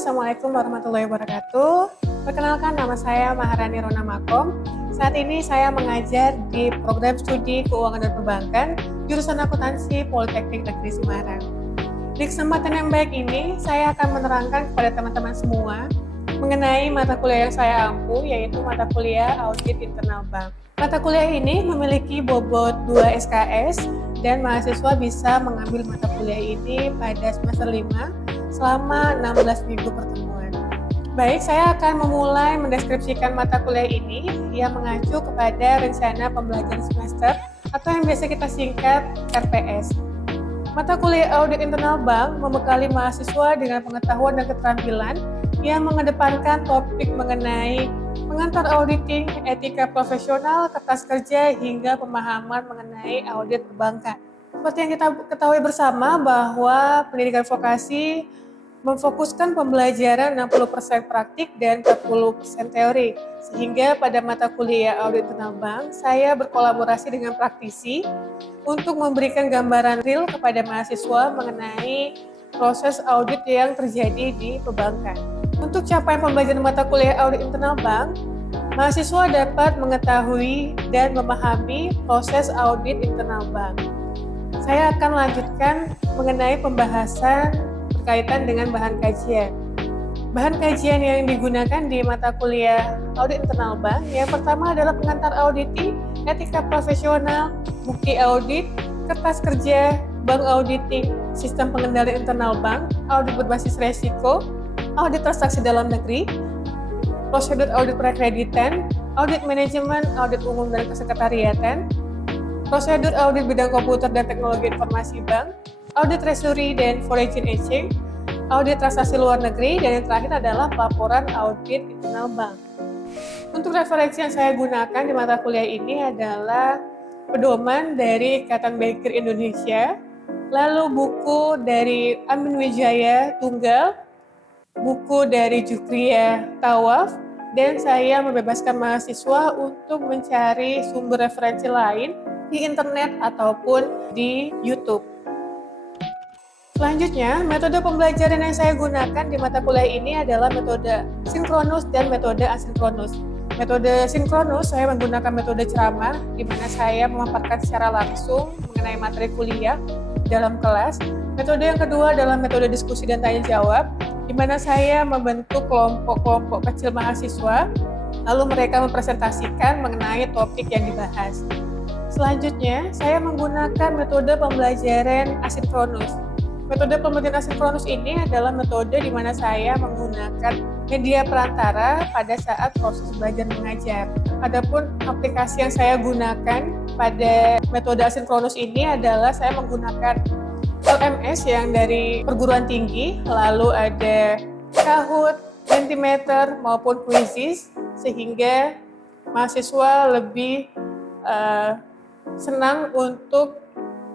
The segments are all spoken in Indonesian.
Assalamualaikum warahmatullahi wabarakatuh. Perkenalkan, nama saya Maharani Rona Makom. Saat ini saya mengajar di program studi Keuangan dan Perbankan, jurusan Akuntansi Politeknik Negeri Semarang. Di kesempatan yang baik ini, saya akan menerangkan kepada teman-teman semua mengenai mata kuliah yang saya ampu, yaitu mata kuliah Audit Internal Bank. Mata kuliah ini memiliki bobot 2 SKS dan mahasiswa bisa mengambil mata kuliah ini pada semester 5 selama 16 minggu pertemuan. Baik, saya akan memulai mendeskripsikan mata kuliah ini yang mengacu kepada rencana pembelajaran semester atau yang biasa kita singkat RPS. Mata kuliah Audit Internal Bank membekali mahasiswa dengan pengetahuan dan keterampilan yang mengedepankan topik mengenai pengantar auditing, etika profesional, kertas kerja, hingga pemahaman mengenai audit perbankan. Seperti yang kita ketahui bersama bahwa pendidikan vokasi memfokuskan pembelajaran 60% praktik dan 40% teori. Sehingga pada mata kuliah Audit Internal Bank, saya berkolaborasi dengan praktisi untuk memberikan gambaran real kepada mahasiswa mengenai proses audit yang terjadi di perbankan. Untuk capaian pembelajaran mata kuliah Audit Internal Bank, mahasiswa dapat mengetahui dan memahami proses audit internal bank. Saya akan lanjutkan mengenai pembahasan berkaitan dengan bahan kajian. Bahan kajian yang digunakan di mata kuliah Audit Internal Bank, yang pertama adalah pengantar auditing, etika profesional, bukti audit, kertas kerja, bank auditing, sistem pengendalian internal bank, audit berbasis resiko, audit transaksi dalam negeri, prosedur audit prakreditan, audit manajemen, audit umum dan kesekretariatan, prosedur audit bidang komputer dan teknologi informasi bank, audit treasury dan foreign exchange, audit transaksi luar negeri, dan yang terakhir adalah pelaporan audit internal bank. Untuk referensi yang saya gunakan di mata kuliah ini adalah pedoman dari Ikatan Banker Indonesia, lalu buku dari Amin Wijaya Tunggal, buku dari Jukriya Tawaf, dan saya membebaskan mahasiswa untuk mencari sumber referensi lain di internet ataupun di YouTube. Selanjutnya, metode pembelajaran yang saya gunakan di mata kuliah ini adalah metode sinkronus dan metode asinkronus. Metode sinkronus, saya menggunakan metode ceramah, di mana saya memaparkan secara langsung mengenai materi kuliah dalam kelas. Metode yang kedua adalah metode diskusi dan tanya jawab, di mana saya membentuk kelompok-kelompok kecil mahasiswa, lalu mereka mempresentasikan mengenai topik yang dibahas. Selanjutnya, saya menggunakan metode pembelajaran asinkronus. Metode pembelajaran asinkronus ini adalah metode di mana saya menggunakan media perantara pada saat proses belajar mengajar. Adapun aplikasi yang saya gunakan pada metode asinkronus ini adalah saya menggunakan LMS yang dari perguruan tinggi, lalu ada Kahoot, Mentimeter maupun Quizizz, sehingga mahasiswa lebih senang untuk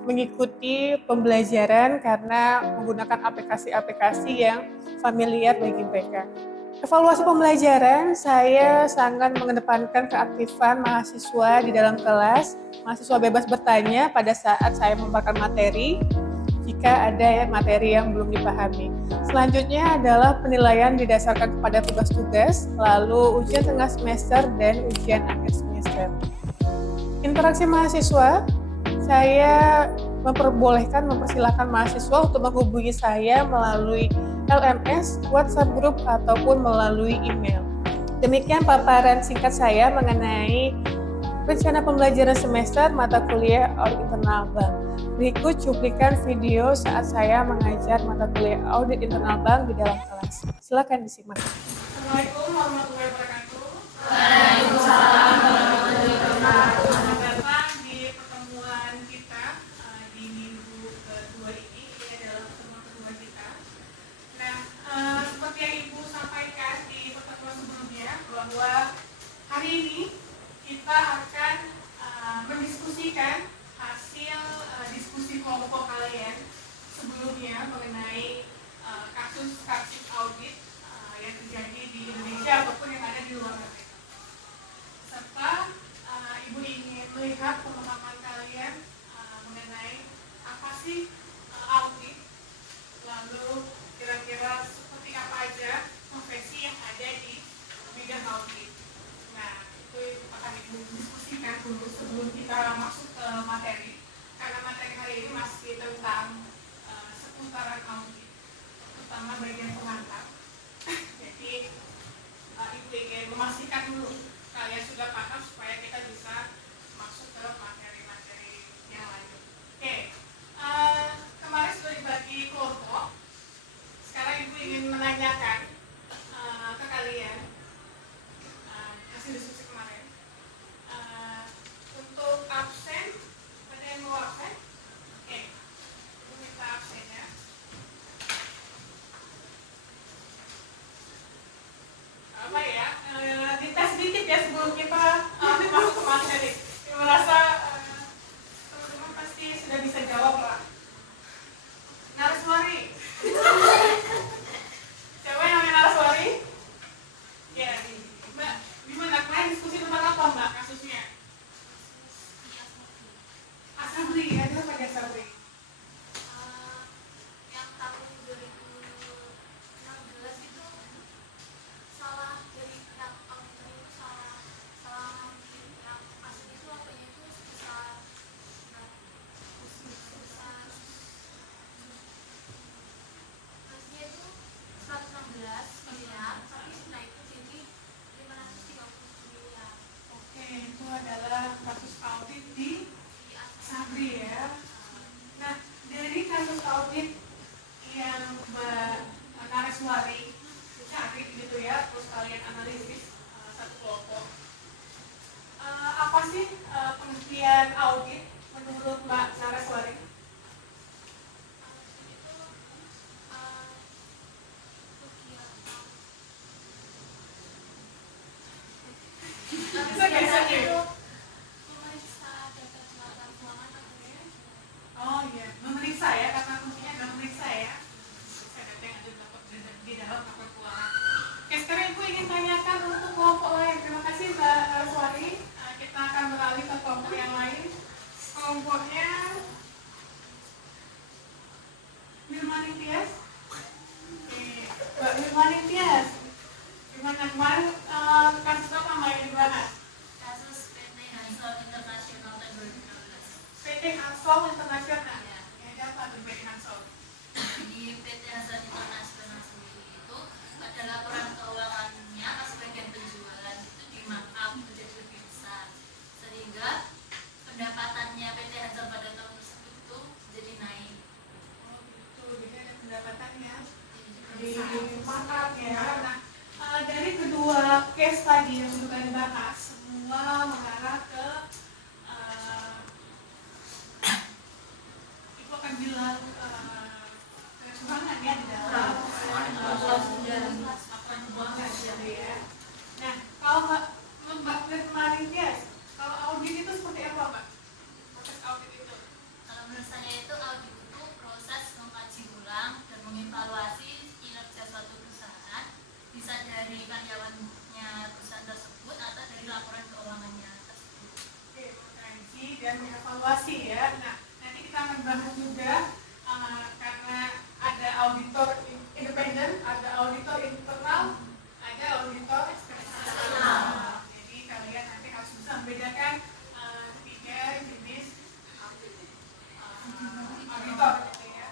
mengikuti pembelajaran karena menggunakan aplikasi-aplikasi yang familiar bagi mereka. Evaluasi pembelajaran, saya sangat mengedepankan keaktifan mahasiswa di dalam kelas. Mahasiswa bebas bertanya pada saat saya memaparkan materi, jika ada materi yang belum dipahami. Selanjutnya adalah penilaian didasarkan kepada tugas-tugas, lalu ujian tengah semester dan ujian akhir semester. Interaksi mahasiswa, saya mempersilahkan mahasiswa untuk menghubungi saya melalui LMS, WhatsApp group, ataupun melalui email. Demikian paparan singkat saya mengenai rencana pembelajaran semester mata kuliah Audit Internal Bank. Berikut cuplikan video saat saya mengajar mata kuliah Audit Internal Bank di dalam kelas. Silakan disimak. Assalamualaikum warahmatullahi wabarakatuh. Waalaikumsalam warahmatullahi wabarakatuh. Selamat datang di pertemuan kita di minggu kedua ini. Ini adalah pertemuan kedua kita. Nah, seperti yang Ibu sampaikan di pertemuan sebelumnya, bahwa hari ini kita akan mendiskusikan hasil diskusi kelompok kalian sebelumnya mengenai kasus-kasus audit yang terjadi di Indonesia ataupun yang ada di luar negeri. Serta Ibu ingin melihat pemahaman kalian mengenai apa sih audit, lalu kira-kira seperti apa aja sebelum kita masuk ke materi, karena materi hari ini masih tentang seputaran audit, terutama bagian pengantar. Jadi Ibu ingin memastikan dulu kalian sudah paham supaya kita bisa masuk ke materi-materi yang lanjut. Oke, kemarin sudah dibagi kelompok. Sekarang Ibu ingin menanyakan ke kalian hasil diskusi kemarin. Untuk absen, ada yang mau absen? Oke, Ibu minta absennya. Apa ya, dites sedikit ya sebelum kita masuk ke materi. Saya merasa teman-teman pasti sudah bisa jawab lah. Naraswari. Siapa yang namanya naraswari? Ya, Mbak, gimana kalian diskusi tentang apa Mbak kasusnya? Asabri, ada apa di Asabri? Yang tahun 2016 itu salah dari pihak auditor itu salah ngambil yang asli itu apanya itu sebesar aslinya itu 116 miliar tapi naik jadi 530 miliar. Oke, itu adalah kasus audit di Asabri ya. Nah, dari kasus audit yang Mbak Naraswari cari gitu ya, terus kalian analisis satu kelompok. Apa sih pengertian audit menurut Mbak Naraswari? Bisa Itu memeriksa data laporan keuangan akhirnya. Oh iya, memeriksa ya, karena kuncinya adalah memeriksa ya. Memeriksa data yang ada di dalam laporan keuangan. Oke, sekarang Ibu ingin tanyakan untuk kelompok lain. Terima kasih Mbak Naraswari. Kita akan beralih ke kelompok yang lain. Kelompoknya Wilmani Tias. Oke, Mbak Wilmani Tias. Gimana kemarin kasus apa Mbak yang dibahas? Kasus PT Hansol Internasional tahun 2016. PT Hansol Internasional. Ya, ada apa tuh PT Hansol? Di PT Hansol Internasional sendiri itu pada laporan keuangannya pas bagian penjualan itu di markup menjadi lebih besar sehingga pendapatannya PT Hansol pada tahun tersebut itu jadi naik. Oh gitu, jadi ada pendapatannya di markup ya. Nah, dari kedua case tadi yang sudah kalian bahas, semua mengarah ke itu akan bilang kecurangan ya di dalam laporan keuangan gitu ya. Nah, kalau Mbak kemarin Tias, kalau audit itu seperti apa Mbak? Proses audit itu? Kalau menurut saya itu audit itu proses mengkaji ulang dan mengevaluasi kinerja suatu perusahaan, bisa dari karyawannya perusahaan tersebut atau dari laporan keuangannya tersebut. Oke, mengkaji dan mengevaluasi ya. Nah, nanti kita akan bahas juga karena ada auditor independen, ada auditor internal, ada auditor eksternal. Jadi kalian nanti harus bisa membedakan tiga jenis auditor gitu ya.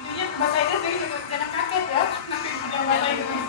Videonya bahasa Inggris jadi jangan kaget ya. Nanti video bahasa Inggris.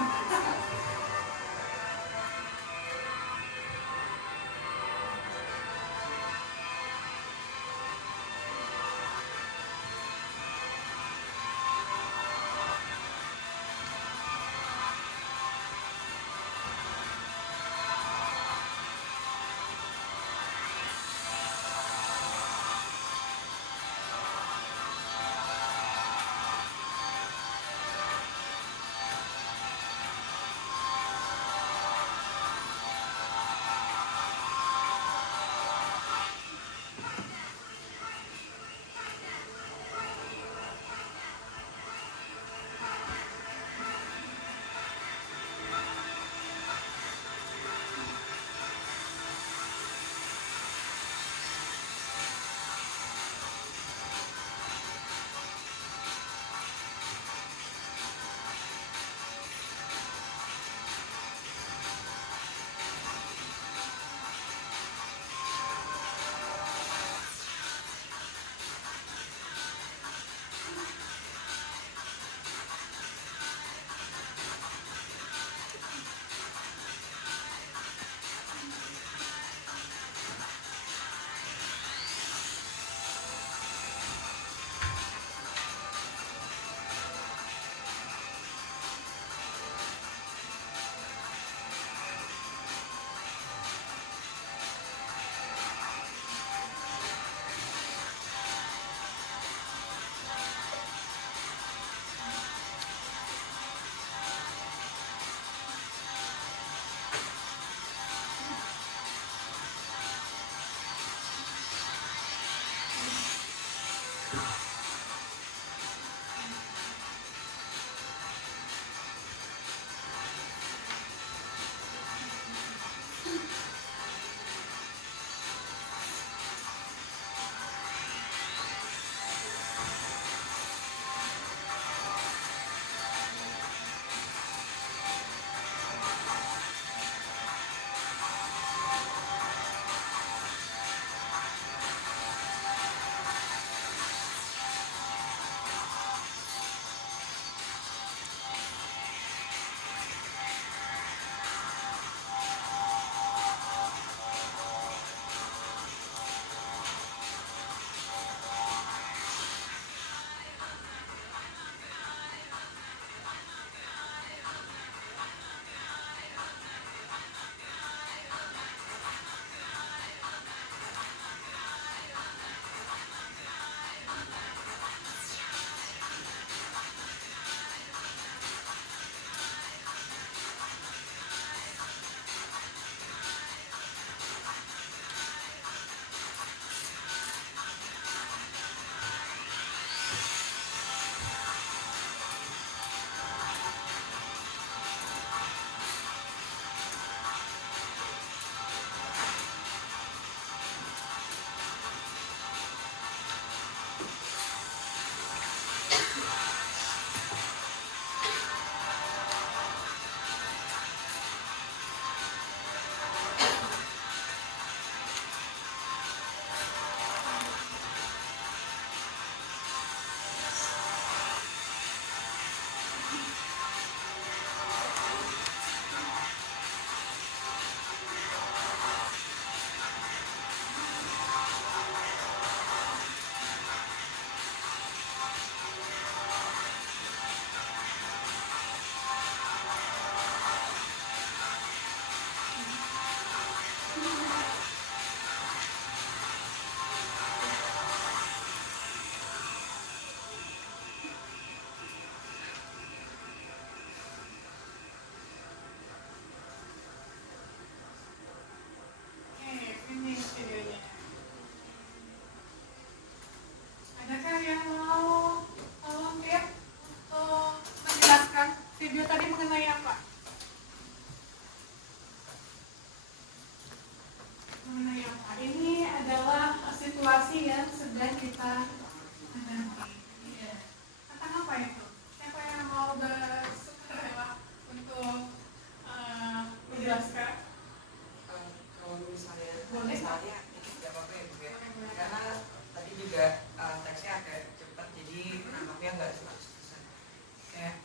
nggak 100%. Kayak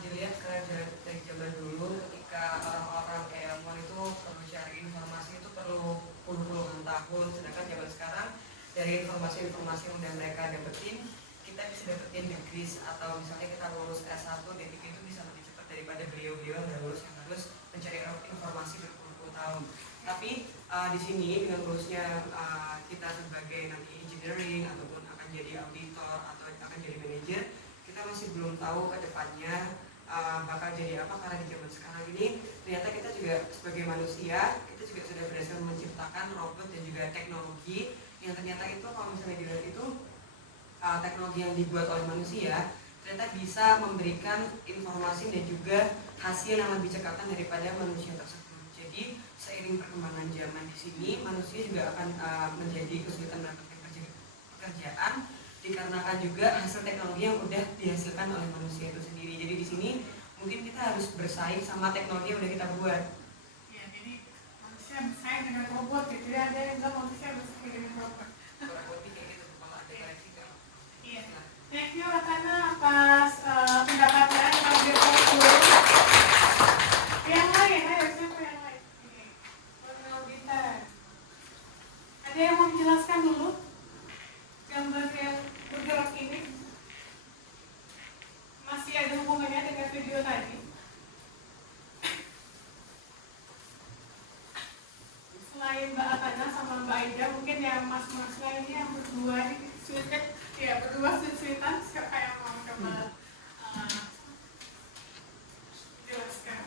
dilihat dari zaman dulu ketika orang-orang ilmuwan itu perlu cari informasi itu perlu puluh-puluhan tahun, sedangkan zaman sekarang dari informasi-informasi yang udah mereka dapetin, kita bisa dapetin degrees atau misalnya kita lulus S1 detik itu bisa lebih cepat daripada beliau-beliau yang udah lulus yang harus mencari informasi berpuluh-puluh tahun. Tapi di sini dengan lulusnya kita sebagai nanti engineering ataupun akan jadi auditor atau akan jadi manajer, kita masih belum tahu ke depannya bakal jadi apa, karena di zaman sekarang ini ternyata kita juga sebagai manusia kita juga sudah berhasil menciptakan robot dan juga teknologi yang ternyata itu kalau misalnya dilihat itu teknologi yang dibuat oleh manusia ternyata bisa memberikan informasi dan juga hasil yang lebih cekatan daripada manusia tersebut. Jadi seiring perkembangan zaman di sini manusia juga akan menjadi kesulitan mendapatkan pekerjaan dikarenakan juga hasil teknologi yang udah dihasilkan oleh manusia itu sendiri. Jadi di sini mungkin kita harus bersaing sama teknologi yang udah kita buat. Ya, jadi manusia bersaing dengan robot gitu. Jadi ada yang bilang manusia bersaing dengan robot. Kurang lebih kayak gitu kalau ada koreksi kan. Iya. Thank you Ratana atas pendapatnya. Kita lebih fokus. Yang lain, ayo siapa yang lain? Ini, Warna Bintang. Ada yang mau menjelaskan dulu gambar yang bergerak ini? Masih ada hubungannya dengan video tadi? Selain Mbak Atana sama Mbak Aida, mungkin yang mas-mas lainnya yang berdua ini sweet, ya berdua sweet-sweetan kayak mau coba jelaskan.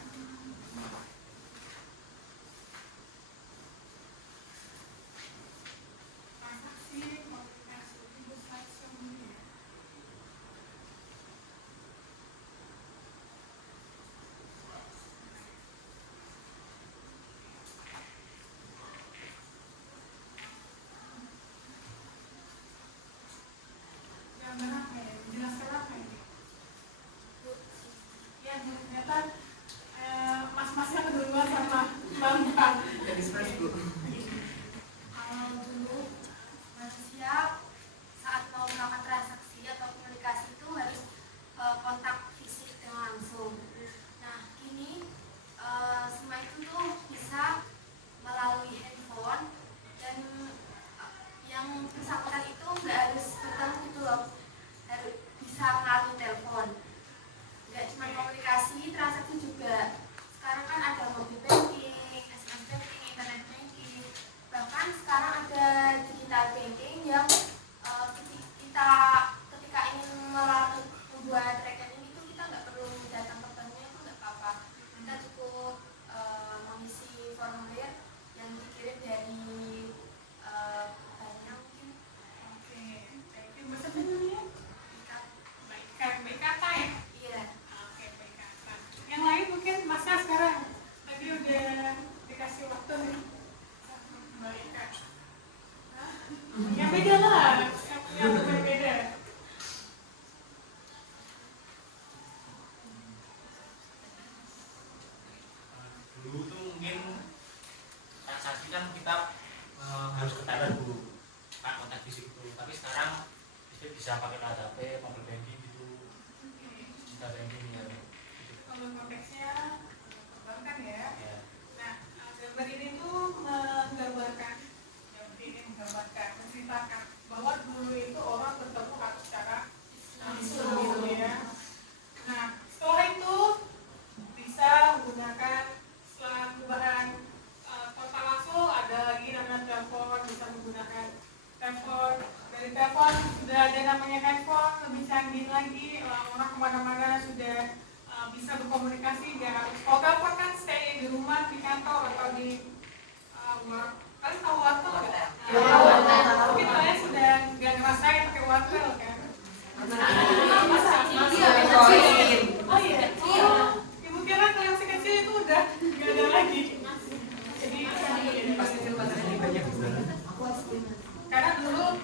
Transaksi komunikasi besar semuanya. Gambar apa ya? Jelaskan apa ini? Ya, ternyata mas-masnya keduluan sama Bang. Jadi first Bu. Kalau dulu manusia saat mau melakukan transaksi atau komunikasi itu harus kontak fisik dengan langsung. Nah kini semua itu tuh bisa melalui handphone dan yang bersangkutan itu nggak harus bertemu gitu loh, harus bisa melalui telepon. Nggak cuma komunikasi, transaksi juga. Sekarang kan ada mobile banking, SMS banking, internet banking, bahkan sekarang ada digital banking yang kita ketika ingin membuat rekening itu kita nggak perlu datang ke banknya, itu nggak apa-apa. Kita cukup mengisi formulir yang dikirim dari banknya mungkin. Oke, thank you. Bahasa Indonesia? Baik kata ya? Iya. Oke, baik kata. Yang lain mungkin Masnya sekarang tadi udah dikasih waktu nih. Baik kata. Yang beda lah, yang berbeda. Dulu tuh mungkin transaksi kan kita harus ke teller dulu, pak kontak fisik itu. Tapi sekarang bisa pakai HP, mobile banking gitu, digital banking ya. Kalau konteksnya perbankan ya. Ya. Nah, gambar ini tuh menceritakan bahwa dulu itu orang bertemu harus secara langsung ya. Nah, setelah itu bisa menggunakan setelah perubahan kontak langsung ada lagi namanya telepon, bisa menggunakan telepon. Dari telepon sudah ada namanya handphone, lebih canggih lagi, orang kemana-mana sudah bisa berkomunikasi. Dia harus kalau telepon kan stay di rumah, di kantor atau di kalian tahu wartel nggak? Mungkin kalian sudah nggak ngerasain pakai wartel kan? Oh iya. Ibu kira kalau masih kecil itu udah nggak ada lagi. Jadi Pas kecil baterainya banyak. karena dulu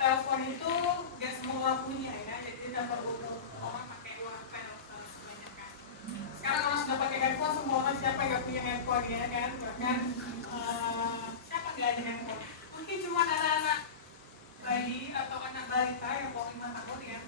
telepon itu nggak semua orang punya ya, jadi tidak perlu orang pakai wartel kebanyakan. Sekarang orang sudah pakai handphone, semua orang siapa yang nggak punya handphone ya kan? Bahkan siapa nggak ada handphone? Mungkin cuma anak-anak bayi atau anak balita yang bawah 5 tahun ya.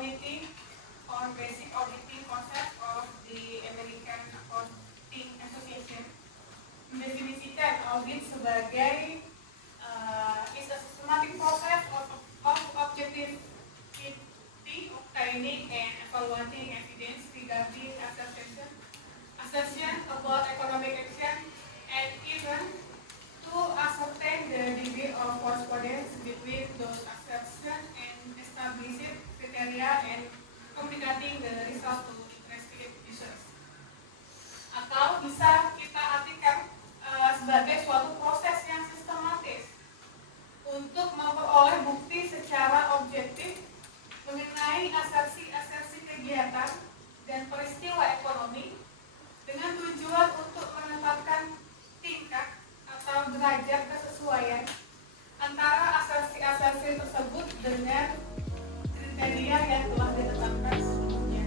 Committee on Basic Auditing Concept of the American Accounting Association mendefinisikan audit sebagai is a systematic process of objectivity obtaining and evaluating evidence regarding assertion about economic action and even to ascertain the degree of correspondence between those assertions and establishing criteria and communicating the result to interested users. Atau bisa kita artikan sebagai suatu proses yang sistematis untuk memperoleh bukti secara objektif mengenai asersi-asersi kegiatan dan peristiwa ekonomi dengan tujuan untuk menetapkan tingkat atau derajat kesesuaian antara asersi-asersi tersebut dengan kriteria yang telah ditetapkan sebelumnya.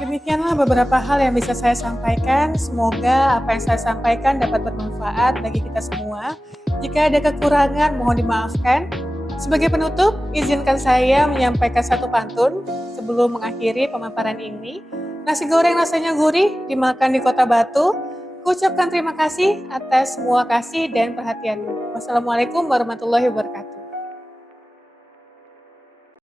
Demikianlah beberapa hal yang bisa saya sampaikan. Semoga apa yang saya sampaikan dapat bermanfaat bagi kita semua. Jika ada kekurangan, mohon dimaafkan. Sebagai penutup, izinkan saya menyampaikan satu pantun sebelum mengakhiri pemaparan ini. Nasi goreng rasanya gurih, dimakan di Kota Batu. Kuucapkan terima kasih atas semua kasih dan perhatianmu. Wassalamualaikum warahmatullahi wabarakatuh.